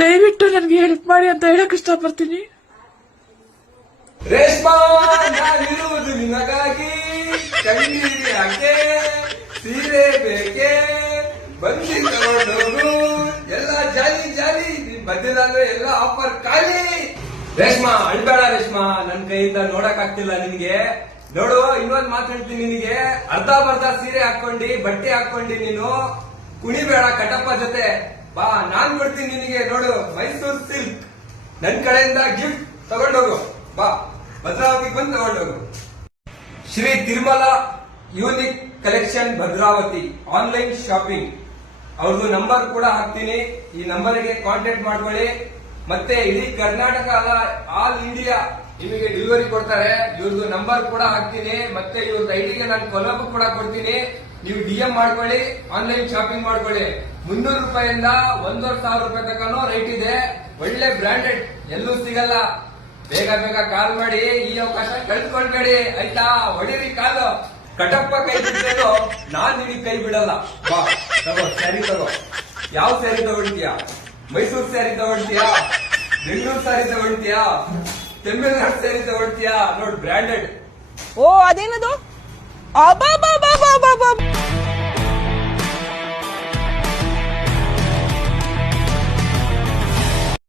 ದಯವಿಟ್ಟು ನನ್ಗೆ ಹೆಲ್ಪ್ ಮಾಡಿ ಅಂತ ಹೇಳಕ್ ಇಷ್ಟಪಡ್ತೀನಿ. ರೇಷ್ಮಾ, ನಾನಿರುವುದು ನಿನಗಾಗಿ, ಕಣ್ಣೀರಿ ಯಾಕೆ, ಸೀರೆ ಬೇಕೆ, ಬಂದಿ ತಗೊಂಡೋಗು, ಎಲ್ಲ ಜಾಲಿ ಜಾಲಿ, ಬಂದಿಲ್ಲ ಎಲ್ಲ ಆಫರ್ ಖಾಲಿ. ರೇಷ್ಮಾ ಅಳ್ಬೇಡ ರೇಷ್ಮಾ, ನನ್ ಕೈಯಿಂದ ನೋಡಕ್ ಆಗ್ತಿಲ್ಲ ನಿನ್ಗೆ. ನೋಡು, ಇನ್ನೊಂದ್ ಮಾತಾಡ್ತೀನಿ ನಿನಗೆ. ಅರ್ಧ ಸೀರೆ ಹಾಕೊಂಡಿ, ಬಟ್ಟೆ ಹಾಕೊಂಡಿ, ನೀನು ಕುಣಿಬೇಡ ಕಟಪ್ಪ ಜೊತೆ. ಬಾ, ನಾನ್ ಕೊಡ್ತೀನಿ ನಿನಗೆ. ನೋಡು, ಮೈಸೂರು ಸಿಲ್ಕ್ ನನ್ ಕಡೆಯಿಂದ ಗಿಫ್ಟ್ ತಗೊಂಡೋಗು. ಬಾ, ಭದ್ರಾವತಿಗೆ ಬಂದು ತಗೊಂಡೋಗು. Shri Tirumala unique collection Bhadravati online shopping, ಅವ್ರದ್ದು ನಂಬರ್ ಕೂಡ ಹಾಕ್ತೀನಿ. ಈ ನಂಬರ್ಗೆ ಕಾಂಟ್ಯಾಕ್ಟ್ ಮಾಡ್ಕೊಳ್ಳಿ. ಮತ್ತೆ ಇಡೀ ಕರ್ನಾಟಕ ಅಲ್ಲ, ಆಲ್ ಇಂಡಿಯಾ ನಿಮಗೆ ಡೆಲಿವರಿ ಕೊಡ್ತಾರೆ. ಇವ್ರದ್ದು ನಂಬರ್ ಕೂಡ ಹಾಕ್ತೀನಿ. ಮತ್ತೆ ಇವ್ರದ್ದು ಐಡಿಗೆ ನಾನು ಕೊಲಬ್ ಕೂಡ ಕೊಡ್ತೀನಿ. ನೀವು DM ಮಾಡ್ಕೊಳ್ಳಿ, ಆನ್ಲೈನ್ ಶಾಪಿಂಗ್ ಮಾಡ್ಕೊಳ್ಳಿ. 300 ರೂಪಾಯಿಂದ 1,500 ರೂಪಾಯಿ ತನಕ ರೇಟ್ ಇದೆ. ಒಳ್ಳೆ ಬ್ರಾಂಡೆಡ್, ಎಲ್ಲೂ ಸಿಗಲ್ಲ. ಬೇಗ ಬೇಗ ಕಾಲ್ ಮಾಡಿ, ಈ ಅವಕಾಶ ಕಳ್ಕೊಳ್ಬೇಡಿ ಆಯ್ತಾ. ಹೊಡಿರಿ ಕಾಲು. ಕಟಪ್ಪ ಕೈ ಬಿಟ್ಟೇನೋ ನಾನ್ ನಿನಗೆ ಕೈ ಬಿಡಲ್ಲ. ಬಾ, ತಗೋ ಸ್ಯಾರಿ ತಗೋ. ಯಾವ ಸ್ಯಾರಿ ತಗೊಳ್ತೀಯಾ? ಮೈಸೂರು ಸ್ಯಾರಿ ತಗೊಳ್ತೀಯಾ? ಬೆಂಗಳೂರು ಸ್ಯಾರಿ ತಗೊಳ್ತೀಯಾ? ತಮಿಳ್ನಾಡು ಸ್ಯಾರಿ ತಗೊಳ್ತೀಯಾ? ನೋಡ್ ಬ್ರಾಂಡೆಡ್. ಓ, ಅದೇನದು? ಅಬ್ಬಾ